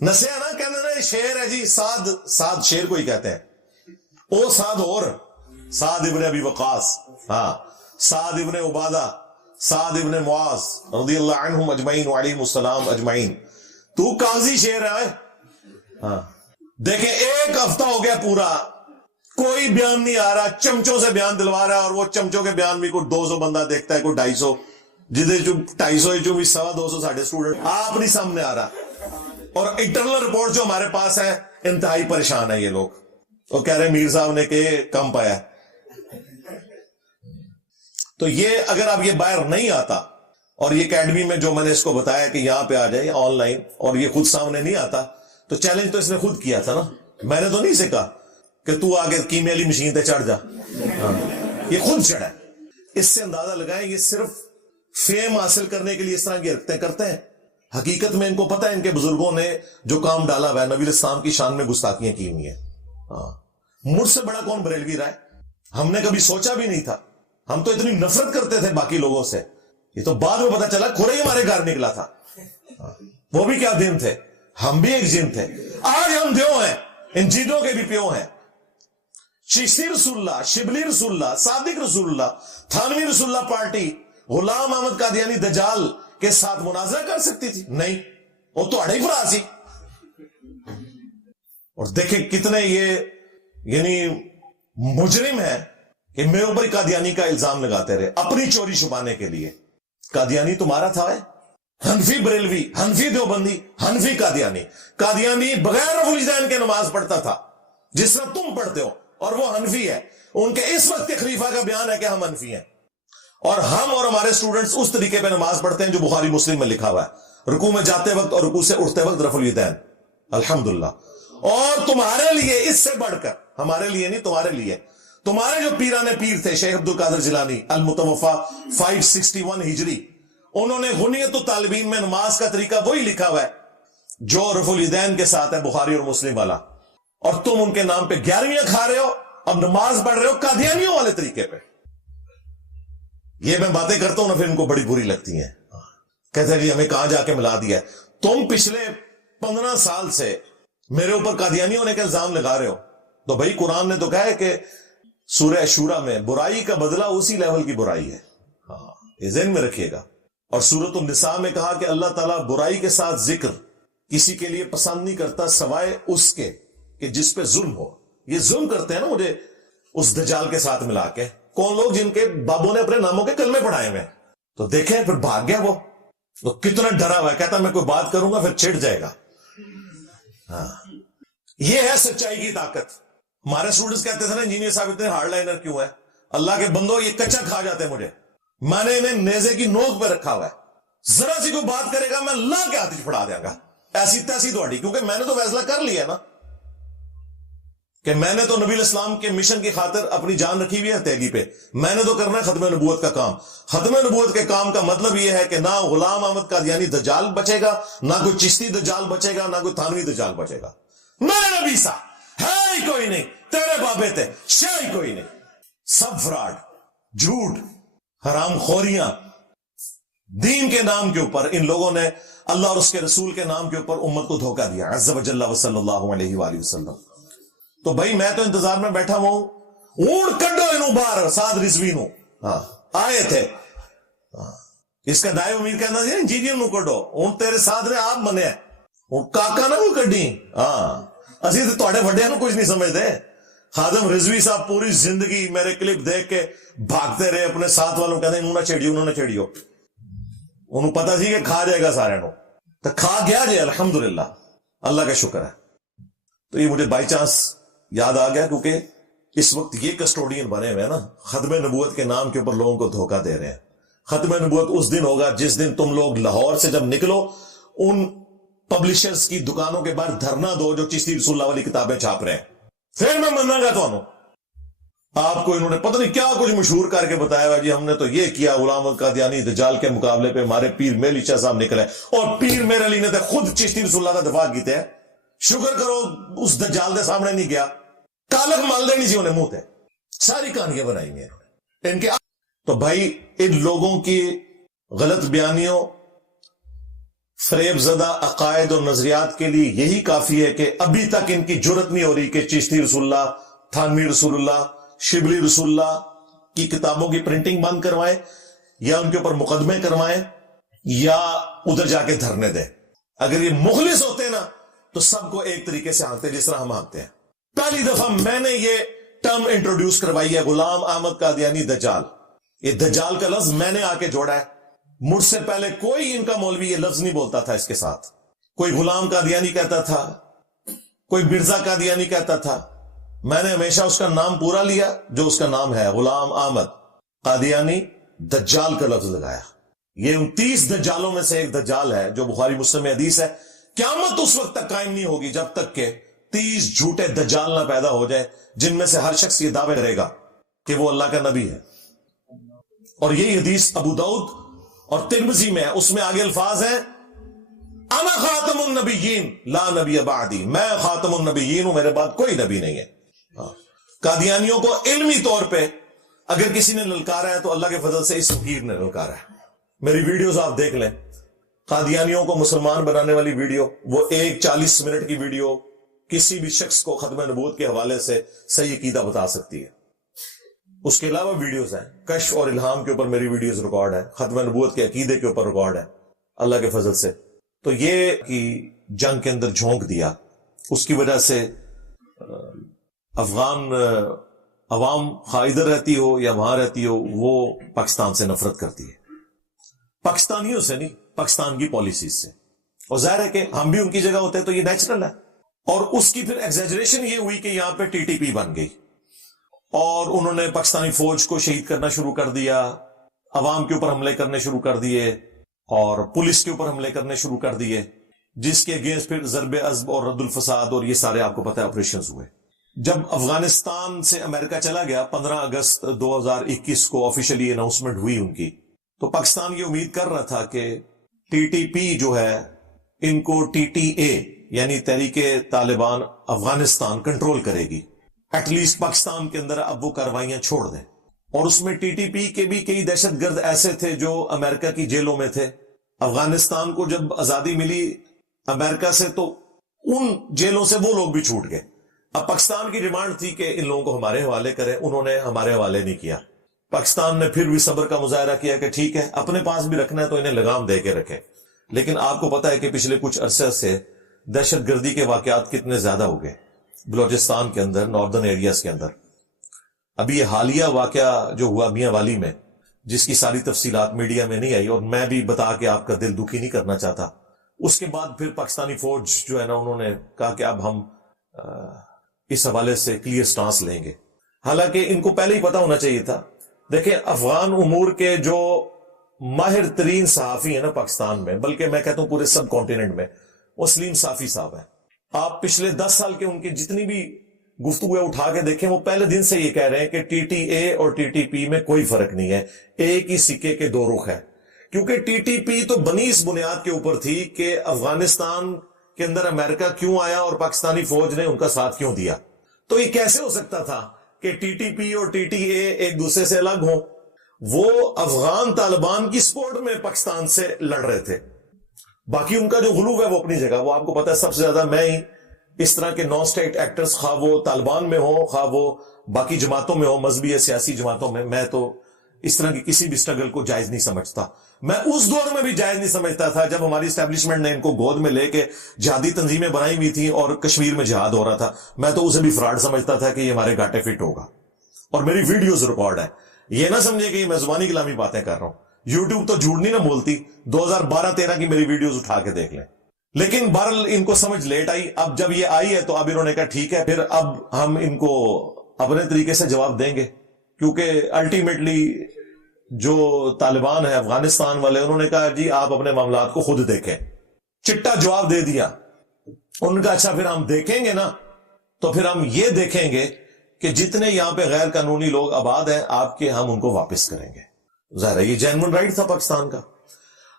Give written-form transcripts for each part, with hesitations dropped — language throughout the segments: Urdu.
نسیا نا کہنے شیر ہے جی، سعد شیر کو ہی کہتے ہیں، او سعد اور سعد ابن ابی وقاص، ہاں سعد ابن عبادہ، سعد ابن معاذ رضی اللہ عنہم اجمعین وعلیہم السلام اجمعین، تو قاضی شیر ہے۔ ہاں دیکھیں ایک ہفتہ ہو گیا پورا، کوئی بیان نہیں آ رہا، چمچوں سے بیان دلوا رہا ہے، اور وہ چمچوں کے بیان بھی کوئی 200 بندہ دیکھتا ہے، کوئی 250، جدے 250 بھی 250 ساڑھے اسٹوڈنٹ، آپ نہیں سامنے آ رہا۔ اور انٹرنل رپورٹ جو ہمارے پاس ہے، انتہائی پریشان ہے یہ لوگ، وہ کہہ رہے میر صاحب نے کہ کم پایا۔ تو یہ اگر اب یہ باہر نہیں آتا، اور یہ اکیڈمی میں جو میں نے اس کو بتایا کہ یہاں پہ آ جائے آن لائن، اور یہ خود سامنے نہیں آتا، تو چیلنج تو اس نے خود کیا تھا نا، میں نے تو نہیں سکھا کہ تو آگے کیمیالی مشین تے چڑھ جا، یہ خود چڑھا ہے۔ اس سے اندازہ لگائیں یہ صرف فیم حاصل کرنے کے لیے اس طرح کی حرکتیں کرتے ہیں، حقیقت میں ان کو پتہ ہے ان کے بزرگوں نے جو کام ڈالا ہوا ہے، نبی الاسلام کی شان میں گستاخیاں کی ہوئی ہیں۔ مجھ سے بڑا کون بریلوی رہا ہے؟ ہم نے کبھی سوچا بھی نہیں تھا، ہم تو اتنی نفرت کرتے تھے باقی لوگوں سے، یہ تو بعد میں پتا چلا کھورے ہی ہمارے گھر نکلا تھا۔ وہ بھی کیا دن تھے، ہم بھی ایک جن تھے، آج ہم دیو ہیں، ان جیدوں کے بھی پیو ہیں۔ چشتی رسول اللہ، شبلی رسول اللہ، صادق رسول اللہ، تھانوی رسول اللہ پارٹی غلام احمد قادیانی دجال کے ساتھ مناظرہ کر سکتی تھی؟ نہیں، وہ تو اڑے فراسی۔ اور دیکھیں کتنے یہ یعنی مجرم ہے کہ میرے اوپر قادیانی کا الزام لگاتے رہے اپنی چوری چھپانے کے لیے۔ قادیانی تمہارا تھا ہے، حنفی بریلوی، حنفی دیوبندی، حنفی قادیانی۔ قادیانی بغیر رفع الیدین کے نماز پڑھتا تھا جس طرح تم پڑھتے ہو، اور وہ حنفی ہے۔ ان کے اس وقت کے خلیفہ کا بیان ہے کہ ہم حنفی ہیں، اور ہم اور ہمارے سٹوڈنٹس اس طریقے پہ نماز پڑھتے ہیں جو بخاری مسلم میں لکھا ہوا ہے، رکوع میں جاتے وقت اور رکوع سے اٹھتے وقت رفع الیدین، الحمدللہ۔ اور تمہارے لیے اس سے بڑھ کر، ہمارے لیے نہیں تمہارے لیے، تمہارے جو پیران پیر تھے شیخ عبد القادر جیلانی المتوفا 561 ہجری، انہوں نے غنیت الطالبین میں نماز کا طریقہ وہی لکھا ہوا ہے جو رفع الیدین کے ساتھ ہے، بخاری اور مسلم والا، اور تم ان کے نام پہ 11ویں کھا رہے ہو اور نماز پڑھ رہے ہو قادیانیوں والے طریقے پہ۔ یہ میں باتیں کرتا ہوں نا، پھر ان کو بڑی بری لگتی ہیں، کہتے ہیں جی ہمیں کہاں جا کے ملا دیا ہے۔ تم پچھلے 15 سال سے میرے اوپر قادیانی ہونے کا الزام لگا رہے ہو، تو بھائی قرآن نے تو کہا ہے کہ سورہ شورا میں برائی کا بدلہ اسی لیول کی برائی ہے، یہ ذہن میں رکھیے گا۔ اور سورۃ النساء میں کہا کہ اللہ تعالیٰ برائی کے ساتھ ذکر کسی کے لیے پسند نہیں کرتا سوائے اس کے کہ جس پہ ظلم ہو۔ یہ ظلم کرتے ہیں نا مجھے اس دجال کے ساتھ ملا کے، کون لوگ جن کے بابوں نے اپنے ناموں کے کلمے پڑھائے ہوئے، تو دیکھیں پھر بھاگ گیا وہ، تو کتنا ڈرا ہوا ہے، کہتا میں کوئی بات کروں گا پھر چھڑ جائے گا۔ یہ ہے سچائی کی طاقت۔ ہمارے اسٹوڈنٹس کہتے تھے نا انجینئر صاحب اتنے ہارڈ لائنر کیوں ہے؟ اللہ کے بندو یہ کچا کھا جاتے ہیں مجھے، میں نے انہیں نیزے کی نوک پہ رکھا ہوا ہے، ذرا سی کوئی بات کرے گا میں اللہ کے ہاتھ پڑھا دیا گا، ایسی تیسی دوڑی، کیونکہ میں نے تو فیصلہ کر لیا نا کہ میں نے تو نبی الاسلام کے مشن کی خاطر اپنی جان رکھی ہوئی ہے ہتھیلی پہ، میں نے تو کرنا ہے ختم نبوت کا کام۔ ختم نبوت کے کام کا مطلب یہ ہے کہ نہ غلام احمد قادیانی دجال بچے گا، نہ کوئی چشتی دجال بچے گا، نہ کوئی تھانوی دجال بچے گا۔ میرے نبی سا ہے ہی کوئی نہیں، تیرے بابے تھے شاہ ہی کوئی نہیں، سب فراڈ، جھوٹ، حرام خوریاں، دین کے نام کے اوپر ان لوگوں نے اللہ اور اس کے رسول کے نام کے اوپر امت کو دھوکہ دیا عز وجل وصلی اللہ علیہ وآلہ وسلم۔ تو بھائی میں تو انتظار میں بیٹھا ہوں، اونٹ کڈو انہوں باہر، سعد رضوی نو آئے تھے، اس کا دائم امیر کہنا جی انجینئر نو کڈو، اونٹ تیرے ساتھ نے آپ بنے ہیں، اونٹ کاکا نہ کو کڈی، اسی تو توڑے وڈے نو کچھ نہیں سمجھتے۔ خادم رضوی صاحب پوری زندگی میرے کلپ دیکھ کے بھاگتے رہے، اپنے ساتھ والوں کہتے ہیں انہوں نہ چھیڑیو، انہوں نے چھیڑیو، انہوں پتا تھی کہ کھا جائے گا سارے نو، تو کھا گیا جائے، الحمدللہ، اللہ کا شکر ہے۔ تو یہ مجھے بائی چانس یاد آ گیا، کیونکہ اس وقت یہ کسٹوڈین بنے ہوئے ہیں نا، ختم نبوت کے نام کے اوپر لوگوں کو دھوکہ دے رہے ہیں۔ ختم نبوت اس دن ہوگا جس دن تم لوگ لاہور سے جب نکلو ان پبلشرز کی دکانوں کے باہر دھرنا دو جو چشتی رسول اللہ والی کتابیں چھاپ رہے ہیں، پھر میں مننا گا تو آپ کو انہوں نے پتہ نہیں کیا کچھ مشہور کر کے بتایا ہوا، جی ہم نے تو یہ کیا، غلام احمد قادیانی دجال کے مقابلے پہ ہمارے پیر میرعلی شاہ صاحب نکلے، اور پیر میرعلی نے تو خود چشتی رسول اللہ کا دفاع کیتے ہیں، شکر کرو اس دجال دے سامنے نہیں گیا، کالک مال دینی سی انہیں منہ تے، ساری کہانیاں بنائی ہیں ان کے۔ تو بھائی ان لوگوں کی غلط بیانیوں، فریب زدہ عقائد اور نظریات کے لیے یہی کافی ہے کہ ابھی تک ان کی جرت نہیں ہو رہی کہ چشتی رسول اللہ، تھانوی رسول اللہ، شبلی رسول اللہ کی کتابوں کی پرنٹنگ بند کروائیں، یا ان کے اوپر مقدمے کروائیں، یا ادھر جا کے دھرنے دیں۔ اگر یہ مخلص ہوتے نا تو سب کو ایک طریقے سے آنکتے جس طرح ہم آنکتے ہیں۔ پہلی دفعہ میں نے یہ ٹرم انٹروڈیوس کروائی ہے، غلام احمد قادیانی دجال۔ یہ دجال کا لفظ میں نے آ کے جوڑا ہے، مجھ سے پہلے کوئی ان کا مولوی یہ لفظ نہیں بولتا تھا اس کے ساتھ۔ کوئی غلام قادیانی کہتا تھا، کوئی مرزا قادیانی کہتا تھا، میں نے ہمیشہ اس کا نام پورا لیا جو اس کا نام ہے، غلام احمد قادیانی دجال کا لفظ لگایا۔ یہ 29 دجالوں میں سے ایک دجال ہے جو بخاری مسلم میں حدیث ہے، قیامت اس وقت تک قائم نہیں ہوگی جب تک کہ 30 جھوٹے دجال نہ پیدا ہو جائے جن میں سے ہر شخص یہ دعوے کرے گا کہ وہ اللہ کا نبی ہے۔ اور یہی حدیث ابو داؤد اور ترمذی میں ہے، اس میں آگے الفاظ ہیں انا خاتم النبیین لا نبی بعدی، میں خاتم النبیین ہوں، میرے بعد کوئی نبی نہیں ہے۔ قادیانیوں کو علمی طور پہ اگر کسی نے للکارا ہے تو اللہ کے فضل سے اس فقیر نے للکارا ہے۔ میری ویڈیوز آپ دیکھ لیں، قادیانیوں کو مسلمان بنانے والی ویڈیو، وہ ایک 40 منٹ کی ویڈیو کسی بھی شخص کو ختم نبوت کے حوالے سے صحیح عقیدہ بتا سکتی ہے۔ اس کے علاوہ ویڈیوز ہیں، کشف اور الہام کے اوپر میری ویڈیوز ریکارڈ ہے، ختم نبوت کے عقیدے کے اوپر ریکارڈ ہے اللہ کے فضل سے۔ تو یہ کہ جنگ کے اندر جھونک دیا، اس کی وجہ سے افغان عوام ادھر رہتی ہو یا وہاں رہتی ہو، وہ پاکستان سے نفرت کرتی ہے، پاکستانیوں سے نہیں، پاکستان کی پالیسیز سے۔ اور ظاہر ہے کہ ہم بھی ان کی جگہ ہوتے ہیں تو یہ نیچرل ہے۔ اور اس کی پھر ایگزیجریشن یہ ہوئی کہ یہاں پہ ٹی ٹی پی بن گئی اور انہوں نے پاکستانی فوج کو شہید کرنا شروع کر دیا، عوام کے اوپر حملے کرنے شروع کر دیے اور پولیس کے اوپر حملے کرنے شروع کر دیے، جس کے اگینسٹ پھر ضرب عضب اور رد الفساد اور یہ سارے آپ کو پتہ ہے آپریشنز ہوئے۔ جب افغانستان سے امریکہ چلا گیا 15 اگست 2021 کو آفیشلی اناؤنسمنٹ ہوئی ان کی، تو پاکستان یہ امید کر رہا تھا کہ ٹی ٹی پی جو ہے ان کو ٹی ٹی اے یعنی تحریک طالبان افغانستان کنٹرول کرے گی، ایٹ لیسٹ پاکستان کے اندر اب وہ کارروائیاں چھوڑ دیں۔ اور اس میں ٹی ٹی پی کے بھی کئی دہشت گرد ایسے تھے جو امریکہ کی جیلوں میں تھے۔ افغانستان کو جب آزادی ملی امریکہ سے تو ان جیلوں سے وہ لوگ بھی چھوٹ گئے۔ اب پاکستان کی ڈیمانڈ تھی کہ ان لوگوں کو ہمارے حوالے کریں، انہوں نے ہمارے حوالے نہیں کیا۔ پاکستان نے پھر بھی صبر کا مظاہرہ کیا کہ ٹھیک ہے اپنے پاس بھی رکھنا ہے تو انہیں لگام دے کے رکھے۔ لیکن آپ کو پتا ہے کہ پچھلے کچھ عرصے سے دہشت گردی کے واقعات کتنے زیادہ ہو گئے بلوچستان کے اندر، ناردرن ایریاز کے اندر۔ ابھی یہ حالیہ واقعہ جو ہوا میاں والی میں، جس کی ساری تفصیلات میڈیا میں نہیں آئی اور میں بھی بتا کے آپ کا دل دکھی نہیں کرنا چاہتا، اس کے بعد پھر پاکستانی فوج جو ہے نا انہوں نے کہا کہ اب ہم اس حوالے سے کلیئر سٹانس لیں گے، حالانکہ ان کو پہلے ہی پتا ہونا چاہیے تھا۔ دیکھیں افغان امور کے جو ماہر ترین صحافی ہیں نا پاکستان میں، بلکہ میں کہتا ہوں پورے سب کانٹیننٹ میں، وہ سلیم صافی صاحب ہیں۔ آپ پچھلے 10 سال کے ان کی جتنی بھی گفتگو اٹھا کے دیکھیں، وہ پہلے دن سے یہ کہہ رہے ہیں کہ ٹی ٹی اے اور ٹی ٹی پی میں کوئی فرق نہیں ہے، ایک ہی سکے کے دو رخ ہے۔ کیونکہ ٹی ٹی پی تو بنی اس بنیاد کے اوپر تھی کہ افغانستان کے اندر امریکہ کیوں آیا اور پاکستانی فوج نے ان کا ساتھ کیوں دیا۔ تو یہ کیسے ہو سکتا تھا کہ ٹی ٹی پی اور ٹی ٹی اے ایک دوسرے سے الگ ہوں؟ وہ افغان طالبان کی سپورٹ میں پاکستان سے لڑ رہے تھے۔ باقی ان کا جو غلو ہے وہ اپنی جگہ، وہ آپ کو پتا ہے سب سے زیادہ میں ہی اس طرح کے نان اسٹیٹ ایکٹرز، خواہ وہ طالبان میں ہوں خواہ وہ باقی جماعتوں میں ہوں، مذہبی یا سیاسی جماعتوں میں تو اس طرح کی کسی بھی سٹرگل کو جائز نہیں سمجھتا۔ میں اس دور میں بھی جائز نہیں سمجھتا تھا جب ہماری اسٹیبلشمنٹ نے ان کو گود میں لے کے جہادی تنظیمیں بنائی ہوئی تھی اور کشمیر میں جہاد ہو رہا تھا، میں تو اسے بھی فراڈ سمجھتا تھا کہ یہ ہمارے گھاٹے فٹ ہوگا۔ اور میری ویڈیوز ریکارڈ ہے، یہ نہ سمجھے کہ یہ میں زبانی کلامی باتیں کر رہا ہوں، یوٹیوب تو جھوٹ نہیں نہ بولتی، 2012-13 کی میری ویڈیوز اٹھا کے دیکھ لیں۔ لیکن بہرحال ان کو سمجھ لیٹ آئی، اب جب یہ آئی ہے تو اب انہوں نے کہا ٹھیک ہے پھر اب ہم ان کو اپنے طریقے سے جواب دیں گے، کیونکہ الٹیمیٹلی جو طالبان ہیں افغانستان والے انہوں نے کہا جی آپ اپنے معاملات کو خود دیکھیں، چٹا جواب دے دیا۔ ان کا اچھا پھر ہم دیکھیں گے نا تو پھر ہم یہ دیکھیں گے کہ جتنے یہاں پہ غیر قانونی لوگ آباد ہیں آپ کے، ہم ان کو واپس کریں گے۔ ظاہر ہے یہ جینوئن رائٹ تھا پاکستان کا۔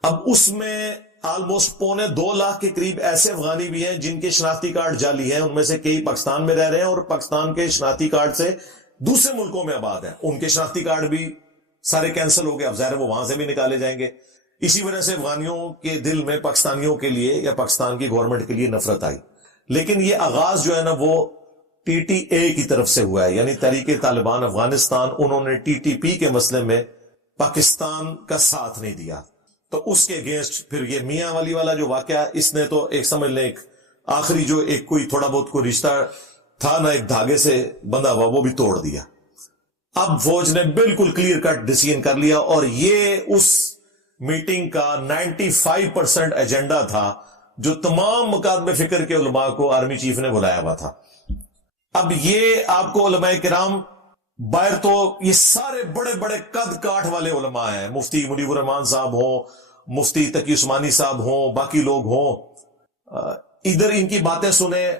اب اس میں آلموسٹ 2.25 لاکھ کے قریب ایسے افغانی بھی ہیں جن کے شناختی کارڈ جعلی ہیں، ان میں سے کئی پاکستان میں رہ رہے ہیں اور پاکستان کے شناختی کارڈ سے دوسرے ملکوں میں آباد ہیں، ان کے شناختی کارڈ بھی سارے کینسل ہو گئے، اب ظاہر وہ وہاں سے بھی نکالے جائیں گے۔ اسی وجہ سے افغانیوں کے دل میں پاکستانیوں کے لیے یا پاکستان کی گورنمنٹ کے لیے نفرت آئی. لیکن یہ آغاز جو ہے نا وہ ٹی ٹی اے کی طرف سے ہوا ہے, یعنی تحریک طالبان افغانستان. انہوں نے ٹی ٹی پی کے مسئلے میں پاکستان کا ساتھ نہیں دیا, تو اس کے اگینسٹ پھر یہ میاں والی والا جو واقعہ, اس نے تو ایک سمجھ لیں ایک آخری جو ایک کوئی تھوڑا بہت کوئی رشتہ تھا نا ایک دھاگے سے بندھا ہوا, وہ بھی توڑ دیا. اب فوج نے بالکل کلیئر کٹ ڈیسیژن کر لیا, اور یہ اس میٹنگ کا 95% ایجنڈا تھا جو تمام مکاتب فکر کے علماء کو آرمی چیف نے بلایا ہوا تھا. اب یہ آپ کو علماء کرام باہر تو یہ سارے بڑے بڑے قد کاٹ والے علماء ہیں, مفتی منیب الرحمان صاحب ہوں, مفتی تقی عثمانی صاحب ہوں, باقی لوگ ہوں, ادھر ان کی باتیں سنیں,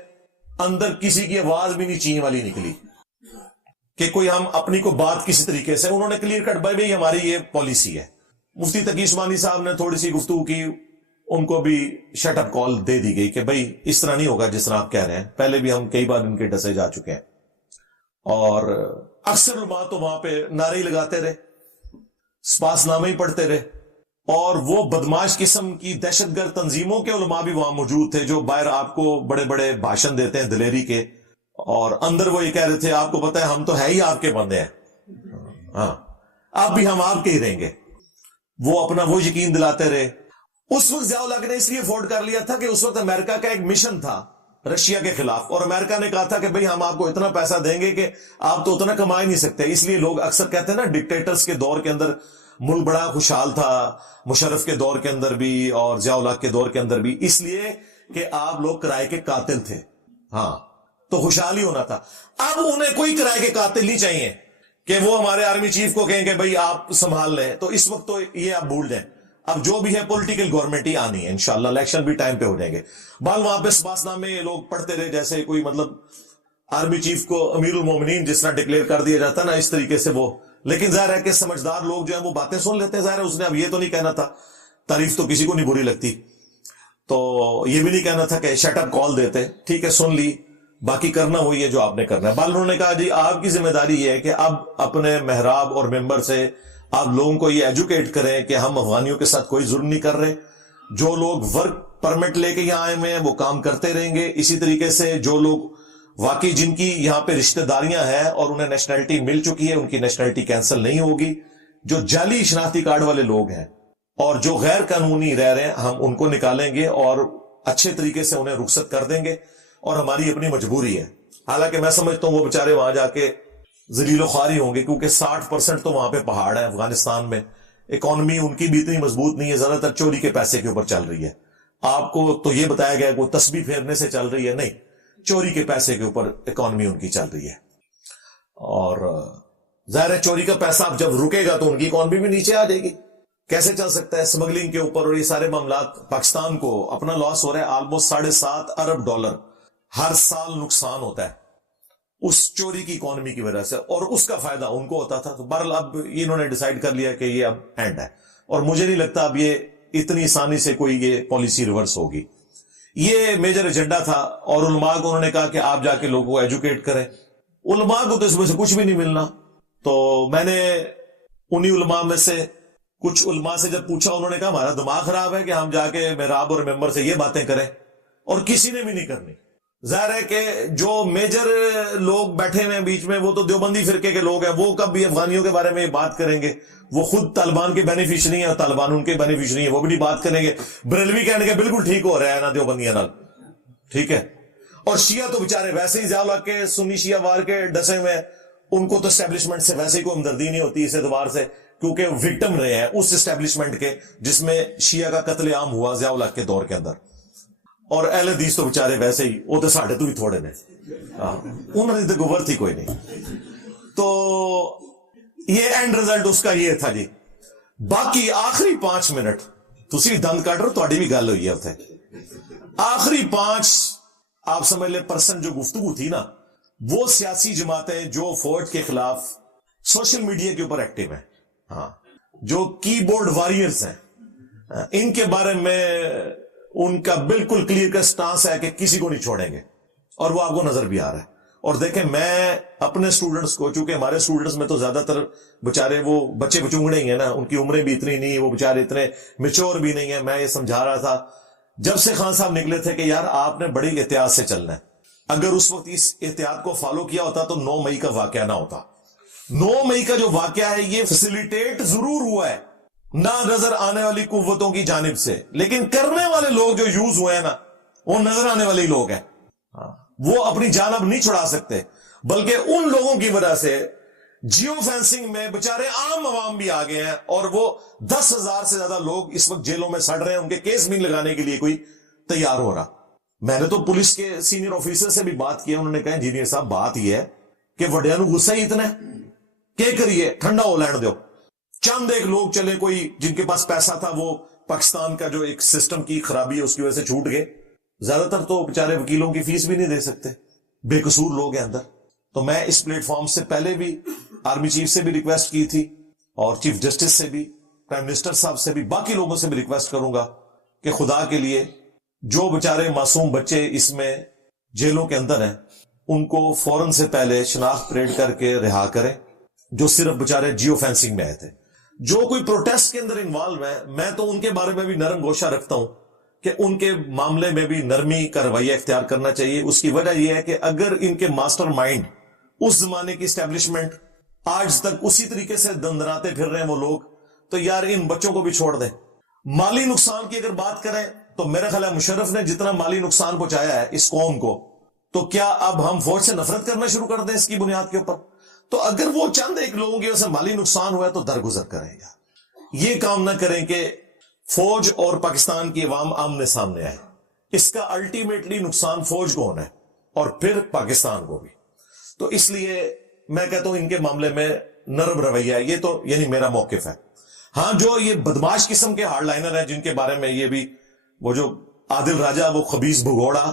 اندر کسی کی آواز بھی نہیں چین والی نکلی کہ کوئی ہم اپنی کو بات کسی طریقے سے. انہوں نے کلیئر کٹ بھائی ہماری یہ پالیسی ہے. مفتی تقی عثمانی صاحب نے تھوڑی سی گفتگو کی, ان کو بھی شٹ اپ کال دے دی گئی کہ بھائی اس طرح نہیں ہوگا جس طرح آپ کہہ رہے ہیں. پہلے بھی ہم کئی بار ان کے ڈسے جا چکے ہیں, اور اکثر علماء تو وہاں پہ نعرے ہی لگاتے رہے, سپاس نامے ہی پڑھتے رہے, اور وہ بدماش قسم کی دہشت گرد تنظیموں کے علماء بھی وہاں موجود تھے جو باہر آپ کو بڑے بڑے بھاشن دیتے ہیں دلیری کے, اور اندر وہ یہ کہہ رہے تھے آپ کو پتہ ہے ہم تو ہے ہی آپ کے بندے ہیں, ہاں آپ بھی ہم آپ کے ہی رہیں گے. وہ اپنا وہ یقین دلاتے رہے. اس وقت ضیاء الحق نے اس لیے افورڈ کر لیا تھا کہ اس وقت امریکہ کا ایک مشن تھا رشیا کے خلاف, اور امریکہ نے کہا تھا کہ بھئی ہم آپ کو اتنا پیسہ دیں گے کہ آپ تو اتنا کما ہی نہیں سکتے. اس لیے لوگ اکثر کہتے ہیں نا ڈکٹیٹرز کے دور کے اندر ملک بڑا خوشحال تھا, مشرف کے دور کے اندر بھی اور ضیاء الحق کے دور کے اندر بھی, اس لیے کہ آپ لوگ کرائے کے قاتل تھے, ہاں تو خوشحال ہی ہونا تھا. اب انہیں کوئی کرائے کے قاتل نہیں چاہیے کہ وہ ہمارے آرمی چیف کو کہیں کہ بھئی آپ سنبھال لیں. تو اس وقت تو یہ آپ بھول جائیں, اب جو بھی ہے پولیٹیکل گورنمنٹ ہی آنی ہے انشاءاللہ, الیکشن بھی ٹائم پہ ہو جائیں گے. بال وہاں پہ سپاس نامے لوگ پڑھتے رہے جیسے کوئی مطلب آرمی چیف کو امیر المومنین جس طرح ڈکلیئر کر دیا جاتا نا اس طریقے سے وہ. لیکن ظاہر ہے کہ سمجھدار لوگ جو ہیں وہ باتیں سن لیتے ہیں. ظاہر ہے اس نے اب یہ تو نہیں کہنا تھا, تعریف تو کسی کو نہیں بری لگتی, تو یہ بھی نہیں کہنا تھا کہ شٹ اپ کال دیتے, ٹھیک ہے سن لی, باقی کرنا وہی ہے جو آپ نے کرنا ہے. بال انہوں نے کہا جی آپ کی ذمہ داری یہ ہے کہ اب اپنے محراب اور ممبر سے آپ لوگوں کو یہ ایجوکیٹ کریں کہ ہم افغانیوں کے ساتھ کوئی ظلم نہیں کر رہے. جو لوگ ورک پرمٹ لے کے یہاں آئے ہوئے ہیں وہ کام کرتے رہیں گے. اسی طریقے سے جو لوگ واقعی جن کی یہاں پہ رشتہ داریاں ہیں اور انہیں نیشنلٹی مل چکی ہے, ان کی نیشنلٹی کینسل نہیں ہوگی. جو جعلی شناختی کارڈ والے لوگ ہیں اور جو غیر قانونی رہ رہے ہیں ہم ان کو نکالیں گے اور اچھے طریقے سے انہیں رخصت کر دیں گے, اور ہماری اپنی مجبوری ہے. حالانکہ میں سمجھتا ہوں وہ بیچارے وہاں جا کے ذلیل و خواری ہوں گے, کیونکہ 60% تو وہاں پہ پہاڑ ہے افغانستان میں, اکانومی ان کی بھی اتنی مضبوط نہیں ہے, زیادہ تر چوری کے پیسے کے اوپر چل رہی ہے. آپ کو تو یہ بتایا گیا کہ وہ تسبیح پھیرنے سے چل رہی ہے, نہیں, چوری کے پیسے کے اوپر اکانومی ان کی چل رہی ہے. اور ظاہر ہے چوری کا پیسہ اب جب رکے گا تو ان کی اکانومی بھی نیچے آ جائے گی. کیسے چل سکتا ہے اسمگلنگ کے اوپر اور یہ سارے معاملات. پاکستان کو اپنا لاس ہو رہا ہے آلموسٹ $7.5 ارب ہر سال نقصان ہوتا ہے اس چوری کی اکانومی کی وجہ سے, اور اس کا فائدہ ان کو ہوتا تھا. تو بہرحال اب انہوں نے ڈیسائیڈ کر لیا کہ یہ اب اینڈ ہے, اور مجھے نہیں لگتا اب یہ اتنی آسانی سے کوئی یہ پالیسی ریورس ہوگی. یہ میجر ایجنڈا تھا, اور علماء کو انہوں نے کہا کہ آپ جا کے لوگوں کو ایجوکیٹ کریں. علماء کو تو اس میں سے کچھ بھی نہیں ملنا. تو میں نے انہی علماء میں سے کچھ علماء سے جب پوچھا, انہوں نے کہا ہمارا دماغ خراب ہے کہ ہم جا کے محراب اور ممبر سے یہ باتیں کریں, اور کسی نے بھی نہیں کرنی. ظاہر ہے کہ جو میجر لوگ بیٹھے ہوئے ہیں بیچ میں وہ تو دیوبندی فرقے کے لوگ ہیں, وہ کب بھی افغانیوں کے بارے میں بات کریں گے؟ وہ خود طالبان کے بینیفیشری ہیں اور طالبان ان کے بینیفیشری ہیں, وہ بھی نہیں بات کریں گے. بریلوی کہنے کے بالکل ٹھیک ہو رہا ہے نا دیوبندیاں نال, ٹھیک ہے. اور شیعہ تو بےچارے ویسے ہی ضیاء الحق کے سنی شیعہ وار کے ڈسے ہوئے ہیں, ان کو تو اسٹیبلشمنٹ سے ویسے ہی کوئی ہمدردی نہیں ہوتی اس اعتبار سے, کیونکہ وکٹم رہے ہیں اس اسٹیبلشمنٹ کے جس میں شیعہ کا قتل عام ہوا ضیاء الحق کے دور کے اندر. اور اہل حدیث تو بےچارے ویسے ہی, وہ تو ساڑھے تو بھی تھوڑے نے, انہوں نے تو گوبر تھی کوئی نہیں. تو یہ اینڈ رزلٹ اس کا یہ تھا جی. باقی آخری 5 منٹ تسی دند کٹ رہو, تھوڑی بھی گل ہوئی ہے اتنے. آخری 5 آپ سمجھ لیں پرسن جو گفتگو تھی نا, وہ سیاسی جماعتیں جو فوج کے خلاف سوشل میڈیا کے اوپر ایکٹیو ہیں, ہاں, جو کی بورڈ واریئرز ہیں, ان کے بارے میں ان کا بالکل کلیئر کا سٹانس ہے کہ کسی کو نہیں چھوڑیں گے, اور وہ آپ کو نظر بھی آ رہا ہے. اور دیکھیں میں اپنے سٹوڈنٹس کو، چونکہ ہمارے سٹوڈنٹس میں تو زیادہ تر بچارے وہ بچے بچونگڑے ہی ہیں نا، ان کی عمریں بھی اتنی نہیں، وہ بچارے اتنے میچور بھی نہیں ہیں. میں یہ سمجھا رہا تھا جب سے خان صاحب نکلے تھے کہ یار آپ نے بڑی احتیاط سے چلنا ہے. اگر اس وقت اس احتیاط کو فالو کیا ہوتا تو 9 مئی کا واقعہ نہ ہوتا. 9 مئی کا جو واقعہ ہے یہ فیسیلیٹیٹ ضرور ہوا ہے نہ نظر آنے والی قوتوں کی جانب سے، لیکن کرنے والے لوگ جو یوز ہوئے ہیں نا وہ نظر آنے والے لوگ ہیں. وہ اپنی جان اب نہیں چھڑا سکتے، بلکہ ان لوگوں کی وجہ سے جیو فینسنگ میں بچارے عام عوام بھی آ گئے ہیں، اور وہ 10,000 سے زیادہ لوگ اس وقت جیلوں میں سڑ رہے ہیں، ان کے کیس بھی لگانے کے لیے کوئی تیار ہو رہا. میں نے تو پولیس کے سینئر آفیسر سے بھی بات کی، انہوں نے کہا انجینئر صاحب بات یہ ہے کہ وڈیا نو غصہ ہی اتنا ہے کہ کریے، ٹھنڈا ہو لین دو. چند ایک لوگ چلے کوئی جن کے پاس پیسہ تھا، وہ پاکستان کا جو ایک سسٹم کی خرابی ہے اس کی وجہ سے چھوٹ گئے. زیادہ تر تو بیچارے وکیلوں کی فیس بھی نہیں دے سکتے، بے قصور لوگ ہیں اندر. تو میں اس پلیٹ فارم سے پہلے بھی آرمی چیف سے بھی ریکویسٹ کی تھی، اور چیف جسٹس سے بھی، پرائم منسٹر صاحب سے بھی، باقی لوگوں سے بھی ریکویسٹ کروں گا کہ خدا کے لیے جو بیچارے معصوم بچے اس میں جیلوں کے اندر ہیں ان کو فوراً سے پہلے شناخت پریڈ کر کے رہا کریں، جو صرف بیچارے جیو فینسنگ میں آئے تھے. جو کوئی پروٹیسٹ کے اندر انوالو ہے، میں تو ان کے بارے میں بھی نرم گوشہ رکھتا ہوں کہ ان کے معاملے میں بھی نرمی کا رویہ اختیار کرنا چاہیے. اس کی وجہ یہ ہے کہ اگر ان کے ماسٹر مائنڈ اس زمانے کی اسٹیبلشمنٹ آج تک اسی طریقے سے دندراتے پھر رہے ہیں وہ لوگ، تو یار ان بچوں کو بھی چھوڑ دیں. مالی نقصان کی اگر بات کریں تو میرا خیال ہے مشرف نے جتنا مالی نقصان پہنچایا ہے اس قوم کو، تو کیا اب ہم فوج سے نفرت کرنا شروع کر دیں اس کی بنیاد کے اوپر؟ تو اگر وہ چند ایک لوگوں کی وجہ سے مالی نقصان ہوا ہے تو درگزر کریں. یہ کام نہ کریں کہ فوج اور پاکستان کی عوام آمنے سامنے آئے. اس کا الٹیمیٹلی نقصان فوج کو ہونا ہے اور پھر پاکستان کو بھی. تو اس لیے میں کہتا ہوں ان کے معاملے میں نرم رویہ ہے. یہ تو یعنی میرا موقف ہے. ہاں جو یہ بدماش قسم کے ہارڈ لائنر ہیں جن کے بارے میں یہ بھی، وہ جو عادل راجہ، وہ خبیث بھگوڑا،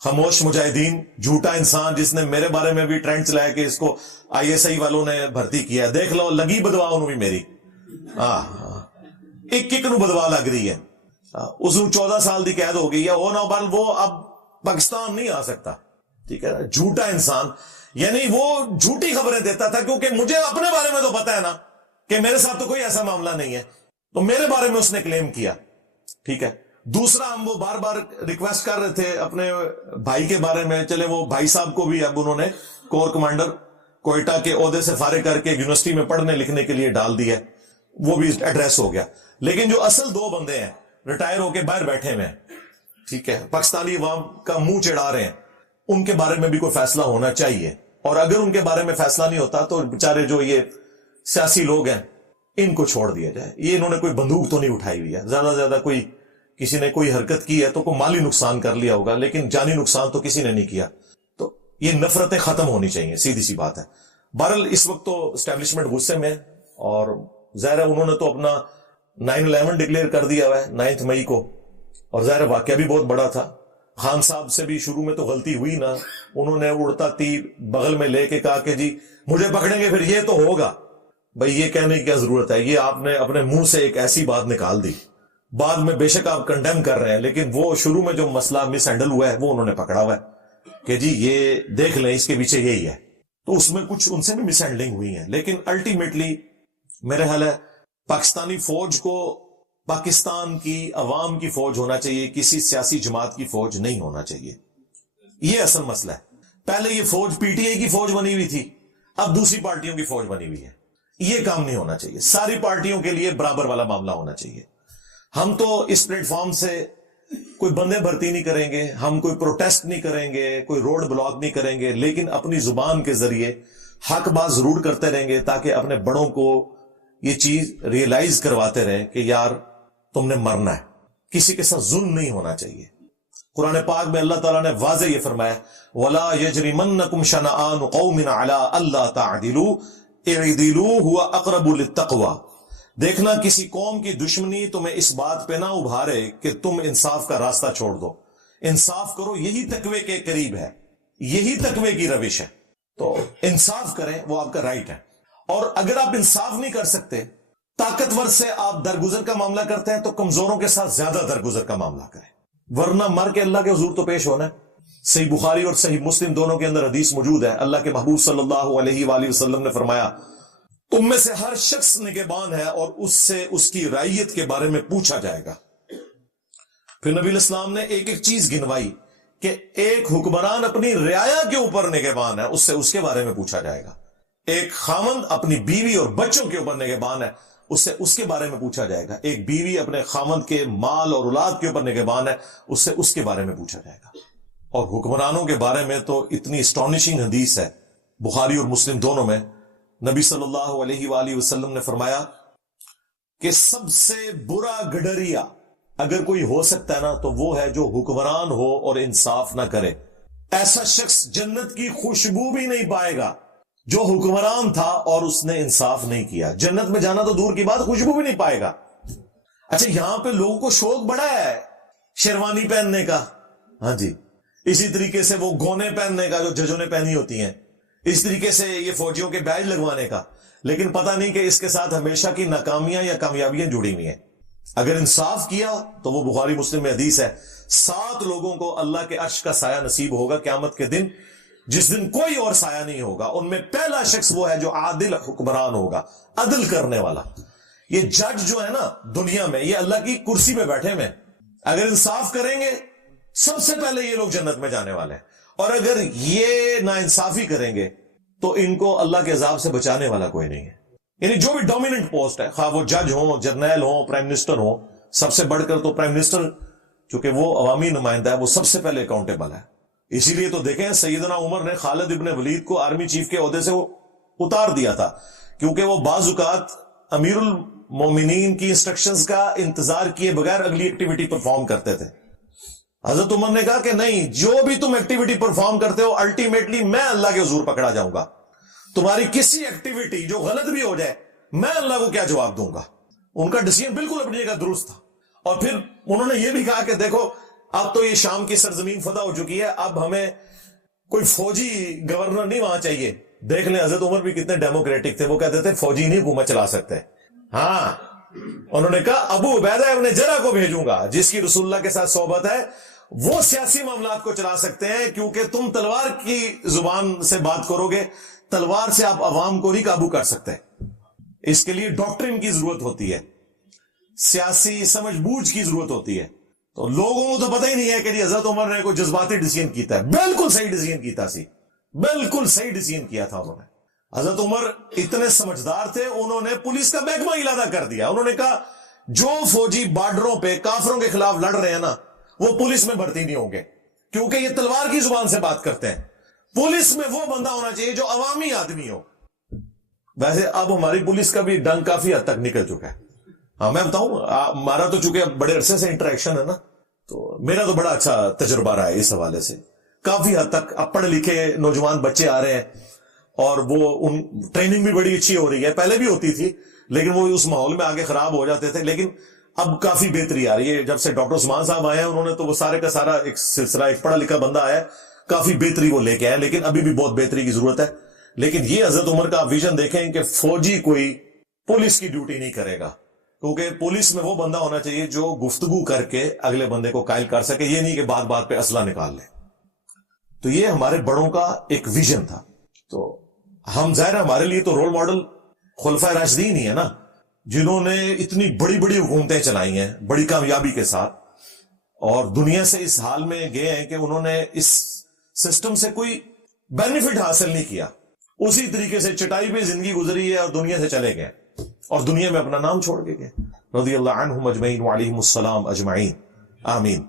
خاموش مجاہدین، جھوٹا انسان جس نے میرے بارے میں بھی ٹرینڈ چلایا کہ اس کو آئی ایس آئی والوں نے بھرتی کیا، دیکھ لو لگی بدوا انہوں بھی میری. ایک نو بدوا لگ رہی ہے. اس 14 سال دی قید ہو گئی ہے، وہ اب پاکستان نہیں آ سکتا. ٹھیک ہے، جھوٹا انسان. یعنی وہ جھوٹی خبریں دیتا تھا کیونکہ مجھے اپنے بارے میں تو پتا ہے نا کہ میرے ساتھ تو کوئی ایسا معاملہ نہیں ہے، تو میرے بارے میں اس نے کلیم کیا. ٹھیک ہے. دوسرا، ہم وہ بار بار ریکویسٹ کر رہے تھے اپنے بھائی کے بارے میں، چلے وہ بھائی صاحب کو بھی اب انہوں نے کور کمانڈر کوئٹہ کے عہدے سے فارغ کر کے یونیورسٹی میں پڑھنے لکھنے کے لیے ڈال دیا، وہ بھی ایڈریس ہو گیا. لیکن جو اصل 2 بندے ہیں ریٹائر ہو کے باہر بیٹھے ہوئے ہیں، ٹھیک ہے، پاکستانی عوام کا منہ چڑھا رہے ہیں، ان کے بارے میں بھی کوئی فیصلہ ہونا چاہیے. اور اگر ان کے بارے میں فیصلہ نہیں ہوتا تو بیچارے جو یہ سیاسی لوگ ہیں ان کو چھوڑ دیا جائے. یہ انہوں نے کوئی بندوق تو نہیں اٹھائی ہوئی ہے، زیادہ سے زیادہ کوئی کسی نے کوئی حرکت کی ہے تو کوئی مالی نقصان کر لیا ہوگا، لیکن جانی نقصان تو کسی نے نہیں کیا. تو یہ نفرتیں ختم ہونی چاہیے، سیدھی سی بات ہے. بہرحال اس وقت تو اسٹیبلشمنٹ غصے میں، اور ظاہر ہے انہوں نے تو اپنا 9/11 ڈکلیئر کر دیا ہوا ہے 9 مئی کو، اور ظاہر واقعہ بھی بہت بڑا تھا. خان صاحب سے بھی شروع میں تو غلطی ہوئی نا، انہوں نے اڑتا تیر بغل میں لے کے کہا کہ جی مجھے پکڑیں گے پھر یہ تو ہوگا. بھئی یہ کہنے کی کیا ضرورت ہے؟ یہ آپ نے اپنے منہ سے ایک ایسی بات نکال دی. بعد میں بے شک آپ کنڈیم کر رہے ہیں، لیکن وہ شروع میں جو مسئلہ مس ہینڈل ہوا ہے وہ انہوں نے پکڑا ہوا ہے کہ جی یہ دیکھ لیں اس کے پیچھے یہی ہے. تو اس میں کچھ ان سے بھی مس ہینڈلنگ ہوئی ہے، لیکن الٹیمیٹلی میرے خیال ہے پاکستانی فوج کو پاکستان کی عوام کی فوج ہونا چاہیے، کسی سیاسی جماعت کی فوج نہیں ہونا چاہیے. یہ اصل مسئلہ ہے. پہلے یہ فوج پی ٹی آئی کی فوج بنی ہوئی تھی، اب دوسری پارٹیوں کی فوج بنی ہوئی ہے. یہ کام نہیں ہونا چاہیے. ساری پارٹیوں کے لیے برابر والا معاملہ ہونا چاہیے. ہم تو اس پلیٹ فارم سے کوئی بندے بھرتی نہیں کریں گے، ہم کوئی پروٹیسٹ نہیں کریں گے، کوئی روڈ بلاک نہیں کریں گے، لیکن اپنی زبان کے ذریعے حق بات ضرور کرتے رہیں گے تاکہ اپنے بڑوں کو یہ چیز ریئلائز کرواتے رہیں کہ یار تم نے مرنا ہے، کسی کے ساتھ ظلم نہیں ہونا چاہیے. قرآن پاک میں اللہ تعالیٰ نے واضح یہ فرمایا وَلَا يَجْرِمَنَّكُمْ شَنَآنُ قَوْمٍ عَلَىٰ أَلَّا تَعْدِلُوا اعْدِلُوا هُوَ أَقْرَبُ لِلتَّقْوَىٰ. دیکھنا کسی قوم کی دشمنی تمہیں اس بات پہ نہ ابھارے کہ تم انصاف کا راستہ چھوڑ دو. انصاف کرو، یہی تقوی کے قریب ہے، یہی تقوی کی روش ہے. تو انصاف کریں، وہ آپ کا رائٹ ہے. اور اگر آپ انصاف نہیں کر سکتے، طاقتور سے آپ درگزر کا معاملہ کرتے ہیں، تو کمزوروں کے ساتھ زیادہ درگزر کا معاملہ کریں، ورنہ مر کے اللہ کے حضور تو پیش ہونا ہے. صحیح بخاری اور صحیح مسلم دونوں کے اندر حدیث موجود ہے، اللہ کے محبوب صلی اللہ علیہ وآلہ وسلم نے فرمایا تم میں سے ہر شخص نگہبان ہے اور اس سے اس کی رعیت کے بارے میں پوچھا جائے گا۔ پھر نبی الاسلام نے ایک ایک چیز گنوائی کہ ایک حکمران اپنی رعایا کے اوپر نگہبان ہے، اس سے اس کے بارے میں پوچھا جائے گا۔ ایک خاوند اپنی بیوی اور بچوں کے اوپر نگہبان ہے، اس سے اس کے بارے میں پوچھا جائے گا۔ ایک بیوی اپنے خاوند کے مال اور اولاد کے اوپر نگہبان ہے، اس سے اس کے بارے میں پوچھا جائے گا۔ اور حکمرانوں کے بارے میں تو اتنی اسٹانشنگ حدیث ہے بخاری اور مسلم دونوں میں، نبی صلی اللہ علیہ وآلہ وسلم نے فرمایا کہ سب سے برا گڈریا اگر کوئی ہو سکتا ہے نا تو وہ ہے جو حکمران ہو اور انصاف نہ کرے۔ ایسا شخص جنت کی خوشبو بھی نہیں پائے گا جو حکمران تھا اور اس نے انصاف نہیں کیا۔ جنت میں جانا تو دور کی بات، خوشبو بھی نہیں پائے گا۔ اچھا، یہاں پہ لوگوں کو شوق بڑا ہے شیروانی پہننے کا، ہاں جی، اسی طریقے سے وہ گونے پہننے کا جو ججوں نے پہنی ہوتی ہیں، اس طریقے سے یہ فوجیوں کے بیج لگوانے کا، لیکن پتہ نہیں کہ اس کے ساتھ ہمیشہ کی ناکامیاں یا کامیابیاں جڑی ہوئی ہیں۔ اگر انصاف کیا تو وہ بخاری مسلم میں حدیث ہے 7 لوگوں کو اللہ کے عرش کا سایہ نصیب ہوگا قیامت کے دن، جس دن کوئی اور سایہ نہیں ہوگا۔ ان میں پہلا شخص وہ ہے جو عادل حکمران ہوگا، عدل کرنے والا۔ یہ جج جو ہے نا دنیا میں، یہ اللہ کی کرسی پہ بیٹھے ہوئے، اگر انصاف کریں گے سب سے پہلے یہ لوگ جنت میں جانے والے ہیں، اور اگر یہ ناانصافی کریں گے تو ان کو اللہ کے عذاب سے بچانے والا کوئی نہیں ہے۔ یعنی جو بھی ڈومیننٹ پوسٹ ہے، خواہ وہ جج ہوں، جرنیل ہوں، پرائم منسٹر ہوں، سب سے بڑھ کر تو پرائم منسٹر چونکہ وہ عوامی نمائندہ ہے، وہ سب سے پہلے اکاؤنٹیبل ہے۔ اسی لیے تو دیکھیں سیدنا عمر نے خالد ابن ولید کو آرمی چیف کے عہدے سے وہ اتار دیا تھا، کیونکہ وہ بعض اوقات امیر المومنین کی انسٹرکشنز کا انتظار کیے بغیر اگلی ایکٹیویٹی پرفارم کرتے تھے۔ حضرت عمر نے کہا کہ نہیں، جو بھی تم ایکٹیویٹی پرفارم کرتے ہو الٹیمیٹلی میں اللہ کے حضور پکڑا جاؤں گا۔ تمہاری کسی ایکٹیویٹی جو غلط بھی ہو جائے میں اللہ کو کیا جواب دوں گا۔ ان کا ڈیسیژن بالکل اپنی جگہ درست تھا۔ اور پھر انہوں نے یہ بھی کہا کہ دیکھو اب تو یہ شام کی سرزمین فتح ہو چکی ہے، اب ہمیں کوئی فوجی گورنر نہیں وہاں چاہیے۔ دیکھ لیں حضرت عمر بھی کتنے ڈیموکریٹک تھے، وہ کہتے تھے فوجی نہیں حکومت چلا سکتے۔ ہاں، انہوں نے کہا ابو عبیدہ ابن جرح کو بھیجوں گا جس کی رسول اللہ کے ساتھ صحبت ہے، وہ سیاسی معاملات کو چلا سکتے ہیں، کیونکہ تم تلوار کی زبان سے بات کرو گے، تلوار سے آپ عوام کو نہیں قابو کر سکتے۔ اس کے لیے ڈاکٹرن کی ضرورت ہوتی ہے، سیاسی سمجھ بوجھ کی ضرورت ہوتی ہے۔ تو لوگوں کو تو پتہ ہی نہیں ہے کہ جی حضرت عمر نے کوئی جذباتی ڈیسیژن کیتا ہے، بالکل صحیح ڈیسیژن کیتا سی، بالکل صحیح ڈیسیژن کیا تھا انہوں نے۔ حضرت عمر اتنے سمجھدار تھے، انہوں نے پولیس کا محکمہ علادہ کر دیا۔ انہوں نے کہا جو فوجی بارڈروں پہ کافروں کے خلاف لڑ رہے ہیں نا وہ پولیس میں بھرتی نہیں ہوں گے، کیونکہ یہ تلوار کی زبان سے بات کرتے ہیں۔ پولیس میں وہ بندہ ہونا چاہیے جو عوامی آدمی ہو۔ ویسے اب ہماری پولیس کا بھی ڈنگ کافی حد تک نکل چکا ہے۔ ہاں میں بتاؤں، ہمارا تو چونکہ بڑے عرصے سے انٹریکشن ہے نا، تو میرا تو بڑا اچھا تجربہ رہا ہے اس حوالے سے۔ کافی حد تک اب پڑھے لکھے نوجوان بچے آ رہے ہیں اور وہ ان ٹریننگ بھی بڑی اچھی ہو رہی ہے، پہلے بھی ہوتی تھی لیکن وہ اس ماحول میں آگے خراب ہو جاتے تھے، لیکن اب کافی بہتری آ رہی ہے۔ جب سے ڈاکٹر عثمان صاحب آئے ہیں انہوں نے تو وہ سارے کا سارا ایک سلسلہ، ایک پڑھا لکھا بندہ آیا، کافی بہتری وہ لے کے آئے، لیکن ابھی بھی بہت بہتری کی ضرورت ہے۔ لیکن یہ حضرت عمر کا ویژن دیکھیں کہ فوجی کوئی پولیس کی ڈیوٹی نہیں کرے گا، کیونکہ پولیس میں وہ بندہ ہونا چاہیے جو گفتگو کر کے اگلے بندے کو قائل کر سکے، یہ نہیں کہ بات بات پہ اسلحہ نکال لے۔ تو یہ ہمارے بڑوں کا ایک ویژن تھا۔ تو ہم ظاہر ہمارے لیے تو رول ماڈل خلفائے راشدین ہی ہے نا، جنہوں نے اتنی بڑی بڑی حکومتیں چلائی ہیں بڑی کامیابی کے ساتھ، اور دنیا سے اس حال میں گئے ہیں کہ انہوں نے اس سسٹم سے کوئی بینیفٹ حاصل نہیں کیا، اسی طریقے سے چٹائی پہ زندگی گزری ہے اور دنیا سے چلے گئے اور دنیا میں اپنا نام چھوڑ کے گئے، رضی اللہ عنہم اجمعین وعلیہم السلام اجمعین، آمین۔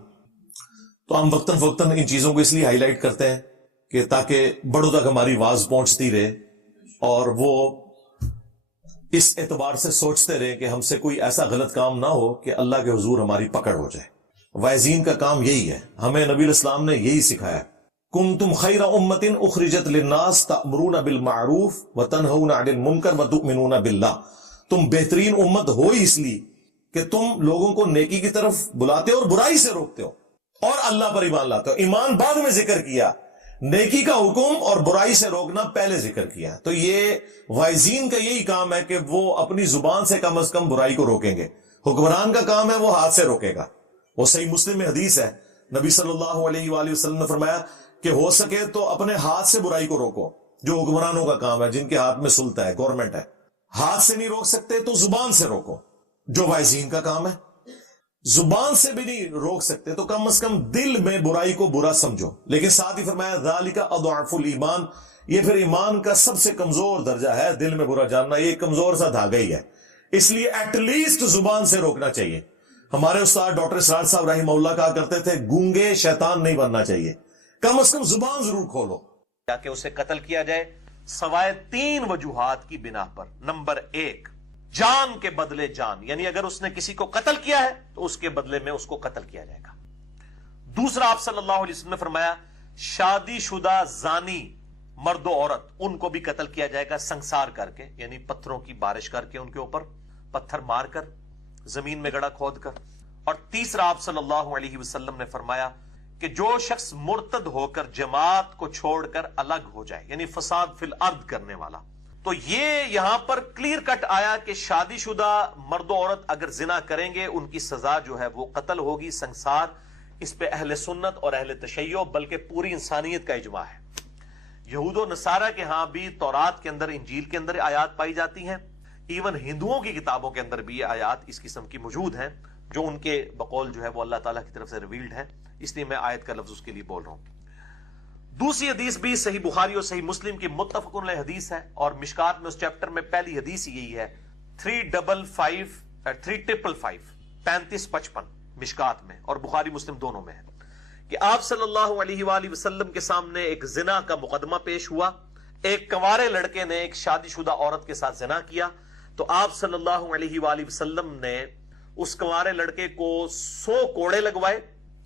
تو ہم وقتاً فوقتاً ان چیزوں کو اس لیے ہائی لائٹ کرتے ہیں کہ تاکہ بڑوں تک ہماری آواز پہنچتی رہے اور وہ اس اعتبار سے سوچتے رہے کہ ہم سے کوئی ایسا غلط کام نہ ہو کہ اللہ کے حضور ہماری پکڑ ہو جائے۔ وائزین کا کام یہی ہے، ہمیں نبی الاسلام نے یہی سکھایا، کنتم خیر امت اخرجت للناس تأمرون بالمعروف وتنہون عن المنکر وتؤمنون باللہ۔ تم بہترین امت ہو اس لیے کہ تم لوگوں کو نیکی کی طرف بلاتے ہو اور برائی سے روکتے ہو اور اللہ پر ایمان لاتے ہو۔ ایمان بعد میں ذکر کیا، نیکی کا حکم اور برائی سے روکنا پہلے ذکر کیا۔ تو یہ وائزین کا یہی کام ہے کہ وہ اپنی زبان سے کم از کم برائی کو روکیں گے، حکمران کا کام ہے وہ ہاتھ سے روکے گا۔ وہ صحیح مسلم میں حدیث ہے، نبی صلی اللہ علیہ وآلہ وسلم نے فرمایا کہ ہو سکے تو اپنے ہاتھ سے برائی کو روکو، جو حکمرانوں کا کام ہے، جن کے ہاتھ میں سلطہ ہے، گورنمنٹ ہے۔ ہاتھ سے نہیں روک سکتے تو زبان سے روکو، جو وائزین کا کام ہے۔ زبان سے بھی نہیں روک سکتے تو کم از کم دل میں برائی کو برا سمجھو۔ لیکن ساتھ ہی فرمایا ذالک اضعف الایمان، یہ پھر ایمان کا سب سے کمزور درجہ ہے، دل میں برا جاننا، یہ کمزور سا دھاگا ہی ہے، اس لیے ایٹ لیسٹ زبان سے روکنا چاہیے۔ ہمارے استاد ڈاکٹر اسرار صاحب رحمہ اللہ کہا کرتے تھے گونگے شیطان نہیں بننا چاہیے، کم از کم زبان ضرور کھولو۔ کہ اسے قتل کیا جائے سوائے 3 وجوہات کی بنا پر۔ نمبر 1، جان کے بدلے جان، یعنی اگر اس نے کسی کو قتل کیا ہے تو اس کے بدلے میں اس کو قتل کیا جائے گا۔ دوسرا، آپ صلی اللہ علیہ وسلم نے فرمایا شادی شدہ زانی مرد و عورت ان کو بھی قتل کیا جائے گا سنسار کر کے، یعنی پتھروں کی بارش کر کے، ان کے اوپر پتھر مار کر، زمین میں گڑھا کھود کر۔ اور تیسرا، آپ صلی اللہ علیہ وسلم نے فرمایا کہ جو شخص مرتد ہو کر جماعت کو چھوڑ کر الگ ہو جائے، یعنی فساد فی الارض کرنے والا۔ تو یہ یہاں پر کلیئر کٹ آیا کہ شادی شدہ مرد و عورت اگر زنا کریں گے ان کی سزا جو ہے وہ قتل ہوگی، سنسار۔ اس پہ اہل سنت اور اہل تشیع بلکہ پوری انسانیت کا اجماع ہے۔ یہود و نصارہ کے ہاں بھی تورات کے اندر، انجیل کے اندر آیات پائی جاتی ہیں، ایون ہندوؤں کی کتابوں کے اندر بھی یہ آیات اس قسم کی موجود ہیں، جو ان کے بقول جو ہے وہ اللہ تعالیٰ کی طرف سے ریویلڈ ہے، اس لیے میں آیت کا لفظ اس کے لیے بول رہا ہوں۔ دوسری حدیث بھی صحیح بخاری اور صحیح مسلم کی متفق علیہ حدیث ہے، اور مشکات میں اس چیپٹر میں پہلی حدیث یہی ہے 3555 مشکات میں، اور بخاری مسلم دونوں میں ہے کہ آپ صلی اللہ علیہ وآلہ وسلم کے سامنے ایک زنا کا مقدمہ پیش ہوا۔ ایک کنوارے لڑکے نے ایک شادی شدہ عورت کے ساتھ زنا کیا، تو آپ صلی اللہ علیہ وآلہ وسلم نے اس کنوارے لڑکے کو 100 کوڑے لگوائے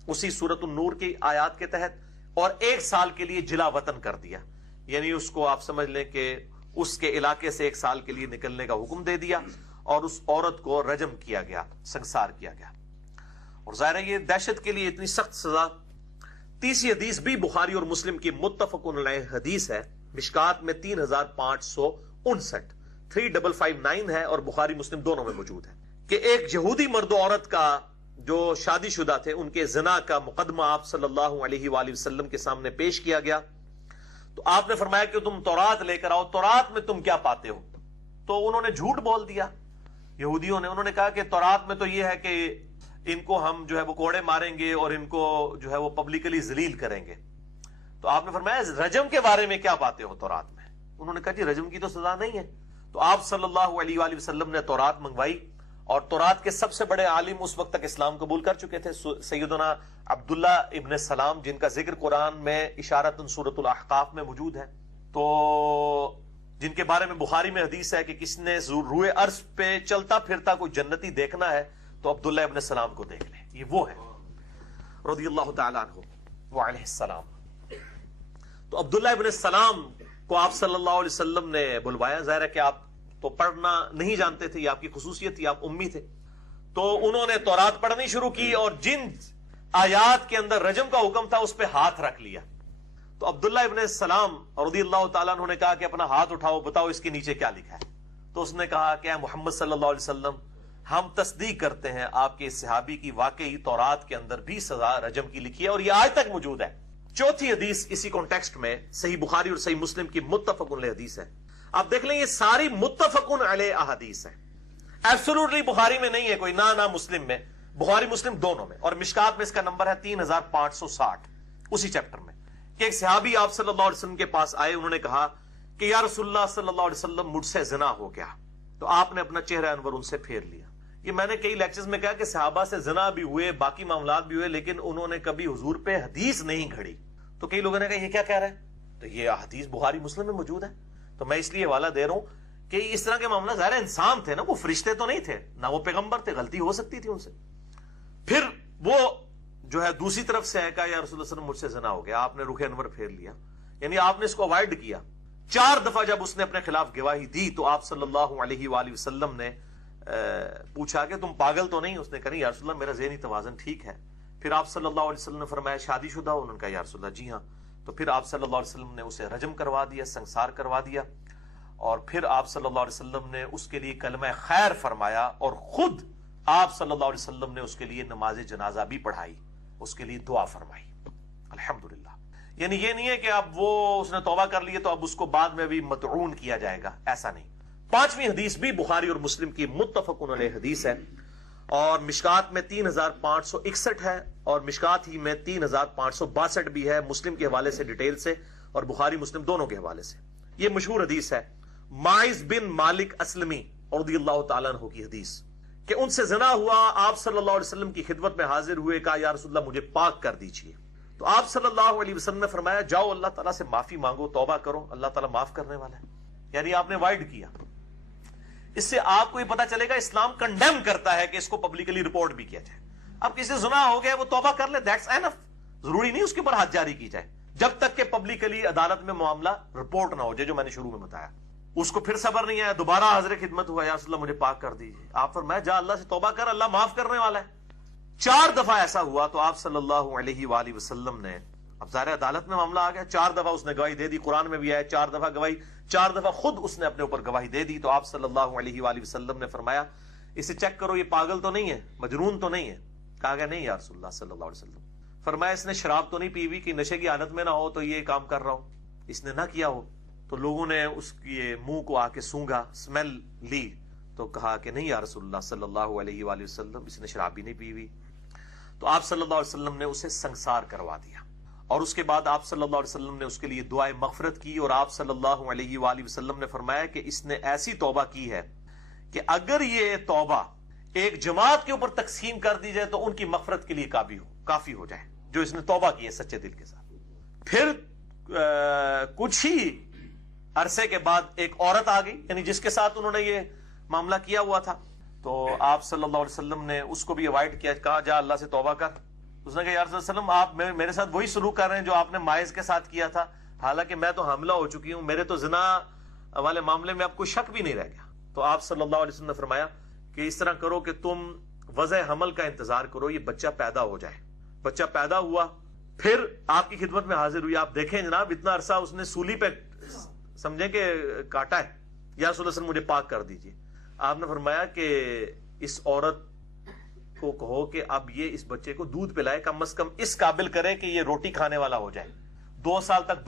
اسی سورۃ النور کی آیات کے تحت، اور 1 سال کے لیے جلا وطن کر دیا، یعنی اس کو آپ سمجھ لیں کہ اس کے علاقے سے 1 سال کے لیے نکلنے کا حکم دے دیا، اور اس عورت کو رجم کیا گیا، سنسار کیا گیا۔ اور ظاہر ہے یہ دہشت کے لیے اتنی سخت سزا۔ تیسری حدیث بھی بخاری اور مسلم کی متفق علیہ حدیث ہے، مشکات میں 3559 3559 ہے، اور بخاری مسلم دونوں میں موجود ہے کہ ایک یہودی مرد و عورت کا جو شادی شدہ تھے ان کے زنا کا مقدمہ آپ صلی اللہ علیہ وآلہ وسلم کے سامنے پیش کیا گیا۔ تو آپ نے فرمایا کہ تم تورات لے کر آؤ، تورات میں تم کیا پاتے ہو؟ تو انہوں نے جھوٹ بول دیا یہودیوں نے، انہوں نے کہا کہ تورات میں تو یہ ہے کہ ان کو ہم جو ہے وہ کوڑے ماریں گے اور ان کو جو ہے وہ پبلکلی ذلیل کریں گے۔ تو آپ نے فرمایا رجم کے بارے میں کیا پاتے ہو تورات میں؟ انہوں نے کہا جی رجم کی تو سزا نہیں ہے۔ تو آپ صلی اللہ علیہ وآلہ وسلم نے تورات منگوائی، اور تورات کے سب سے بڑے عالم اس وقت تک اسلام قبول کر چکے تھے، سیدنا عبداللہ ابن سلام، جن کا ذکر قرآن میں اشارتاً سورۃ الاحقاف میں موجود ہے، تو جن کے بارے میں بخاری میں حدیث ہے کہ کس نے روئے عرش پہ چلتا پھرتا کوئی جنتی دیکھنا ہے تو عبداللہ ابن سلام کو دیکھ لیں، یہ وہ ہے رضی اللہ تعالیٰ عنہ وعلیہ السلام۔ تو عبداللہ ابن سلام کو آپ صلی اللہ علیہ وسلم نے بلوایا، ظاہر ہے کہ آپ تو پڑھنا نہیں جانتے تھے، یہ آپ کی خصوصیت تھی، آپ امی تھے، تو انہوں نے تورات پڑھنی شروع کی، اور جن آیات کے اندر رجم کا حکم تھا اس پہ ہاتھ رکھ لیا۔ تو عبداللہ ابن السلام رضی اللہ تعالیٰ عنہ نے کہا کہ اپنا ہاتھ اٹھاؤ، بتاؤ اس کے نیچے کیا لکھا ہے۔ تو اس نے کہا کہ اے محمد صلی اللہ علیہ وسلم، ہم تصدیق کرتے ہیں آپ کے اس صحابی کی، واقعی تورات کے اندر بھی سزا رجم کی لکھی ہے، اور یہ آج تک موجود ہے۔ چوتھی حدیث اسی کانٹیکسٹ میں صحیح بخاری اور صحیح مسلم کی متفق علیہ حدیث ہے۔ آپ دیکھ لیں یہ ساری متفق علیہ احادیث ہیں، ایبسولوٹلی بخاری میں نہیں ہے کوئی، نہ مسلم میں، بخاری مسلم دونوں میں، اور مشکات میں اس کا نمبر ہے 3560 اسی چیپٹر میں، کہ ایک صحابی آپ صلی اللہ علیہ وسلم کے پاس آئے، انہوں نے کہا کہ یا رسول اللہ صلی اللہ علیہ وسلم مجھ سے زنا ہو گیا۔ تو آپ نے اپنا چہرہ انور ان سے پھیر لیا۔ یہ میں نے کئی لیکچرز میں کہا کہ صحابہ سے زنا بھی ہوئے، باقی معاملات بھی ہوئے، لیکن انہوں نے کبھی حضور پہ حدیث نہیں گھڑی۔ تو کئی لوگوں نے کہا یہ کیا کہہ رہا ہے؟ تو یہ حدیث بخاری مسلم میں موجود ہے۔ تو میں اس لیے حوالہ دے رہا ہوں کہ اس طرح کے معاملہ، ظاہر انسان تھے نا، وہ فرشتے تو نہیں تھے، نہ وہ پیغمبر تھے، غلطی ہو سکتی تھی ان سے۔ پھر وہ جو ہے دوسری طرف سے کہا یا رسول اللہ صلی اللہ علیہ وسلم مجھ سے زنا ہو گیا، آپ نے رخ انور پھیر لیا، یعنی آپ نے اس کو اوائڈ کیا۔ 4 دفعہ جب اس نے اپنے خلاف گواہی دی تو آپ صلی اللہ علیہ وآلہ وسلم نے پوچھا کہ تم پاگل تو نہیں؟ اس نے کہا یا رسول اللہ میرا ذہنی توازن ٹھیک ہے۔ پھر آپ صلی اللہ علیہ وسلم نے فرمایا شادی شدہ ہو؟ انہوں نے کہا یا رسول اللہ جی ہاں۔ تو پھر آپ صلی اللہ علیہ وسلم نے اسے رجم کروا دیا، سنسار کروا دیا، اور پھر آپ صلی اللہ علیہ وسلم نے اس کے لیے کلمہ خیر فرمایا، اور خود آپ صلی اللہ علیہ وسلم نے اس کے لیے نماز جنازہ بھی پڑھائی، اس کے لیے دعا فرمائی۔ الحمدللہ یعنی یہ نہیں ہے کہ اب وہ اس نے توبہ کر لی تو اب اس کو بعد میں بھی مطعون کیا جائے گا، ایسا نہیں۔ پانچویں حدیث بھی بخاری اور مسلم کی متفق علیہ حدیث ہے، اور مشکات میں 3561 ہے، اور مشکات ہی میں 3562 بھی ہے، مسلم کے حوالے سے ڈیٹیل سے اور بخاری مسلم دونوں کے حوالے سے۔ یہ مشہور حدیث ہے، ماعز بن مالک اسلمی رضی اللہ تعالیٰ عنہ کی حدیث، کہ ان سے زنا ہوا، آپ صلی اللہ علیہ وسلم کی خدمت میں حاضر ہوئے، کہا یا رسول اللہ مجھے پاک کر دیجئے۔ تو آپ صلی اللہ علیہ وسلم نے فرمایا جاؤ اللہ تعالیٰ سے معافی مانگو، توبہ کرو، اللہ تعالیٰ معاف کرنے والا ہے۔ یعنی آپ نے وائڈ کیا۔ اس سے آپ کو یہ پتا چلے گا اسلام کنڈیم کرتا ہے کہ اس کو پبلکلی رپورٹ بھی کیا جائے۔ اب کسی زنا ہو گیا وہ توبہ کر لے، دیٹس اینف، ضروری نہیں اس کے اوپر حد جاری کی جائے جب تک کہ پبلکلی عدالت میں معاملہ رپورٹ نہ ہو جائے، جو میں نے شروع میں بتایا۔ اس کو پھر صبر نہیں آیا، دوبارہ حاضر خدمت ہوا، یا رسول اللہ مجھے پاک کر دیجیے۔ آپ فرمایا جا اللہ سے توبہ کر، اللہ معاف کرنے والا ہے۔ 4 دفعہ ایسا ہوا تو آپ صلی اللہ علیہ وآلہ وسلم نے، اب ظاہر عدالت میں معاملہ آ گیا، 4 دفعہ اس نے گواہی دے دی، قرآن میں بھی آیا 4 دفعہ گواہی، 4 دفعہ خود اس نے اپنے اوپر گواہی دے دی۔ تو آپ صلی اللہ علیہ وآلہ وسلم نے فرمایا اسے چیک کرو، یہ پاگل تو نہیں ہے، مجنون تو نہیں ہے؟ کہا گیا نہیں یا رسول اللہ صلی اللہ علیہ وسلم۔ فرمایا اس نے شراب تو نہیں پی ہوئی کہ نشے کی حالت میں نہ ہو تو یہ کام کر رہا ہو، اس نے نہ کیا ہو؟ تو لوگوں نے اس کے منہ کو آ کے سونگا، اسمیل لی، تو کہا کہ نہیں یا رسول اللہ صلی اللہ علیہ وآلہ وسلم، اس نے شراب بھی نہیں پی ہوئی۔ تو آپ صلی اللہ علیہ وسلم نے اسے سنگسار کروا دیا، اور اس کے بعد آپ صلی اللہ علیہ وسلم نے اس کے لیے دعائے مغفرت کی، اور آپ صلی اللہ علیہ وآلہ وسلم نے فرمایا کہ اس نے ایسی توبہ کی ہے کہ اگر یہ توبہ ایک جماعت کے اوپر تقسیم کر دی جائے تو ان کی مغفرت کے لیے کافی ہو جائے، جو اس نے توبہ کی ہے سچے دل کے ساتھ۔ پھر کچھ ہی عرصے کے بعد ایک عورت آ گئی، یعنی جس کے ساتھ انہوں نے یہ معاملہ کیا ہوا تھا، تو آپ صلی اللہ علیہ وسلم نے اس کو بھی اوائڈ کیا، کہا جا اللہ سے توبہ کر۔ اس نے کہا یا رسول اللہ علیہ وسلم آپ میرے ساتھ وہی سلوک کر رہے ہیں جو آپ نے ماعز کے ساتھ کیا تھا، حالانکہ میں تو حاملہ ہو چکی ہوں، میرے تو زنا والے معاملے میں اب کوئی شک بھی نہیں رہ گیا۔ تو آپ صلی اللہ علیہ وسلم نے فرمایا کہ اس طرح کرو کہ تم وضع حمل کا انتظار کرو، یہ بچہ پیدا ہو جائے۔ بچہ پیدا ہوا، پھر آپ کی خدمت میں حاضر ہوئی۔ آپ دیکھیں جناب اتنا عرصہ اس نے سولی پہ سمجھیں کہ کاٹا ہے، یا رسول اللہ صلی اللہ علیہ وسلم مجھے پاک کر دیجئے۔ آپ نے فرمایا کہ اس عورت کو کہو کہ اب یہ اس بچے کو دودھ پلائے، کم از کم اس قابل کرے کہ یہ روٹی کھانے والا ہو جائے، 2 سال تک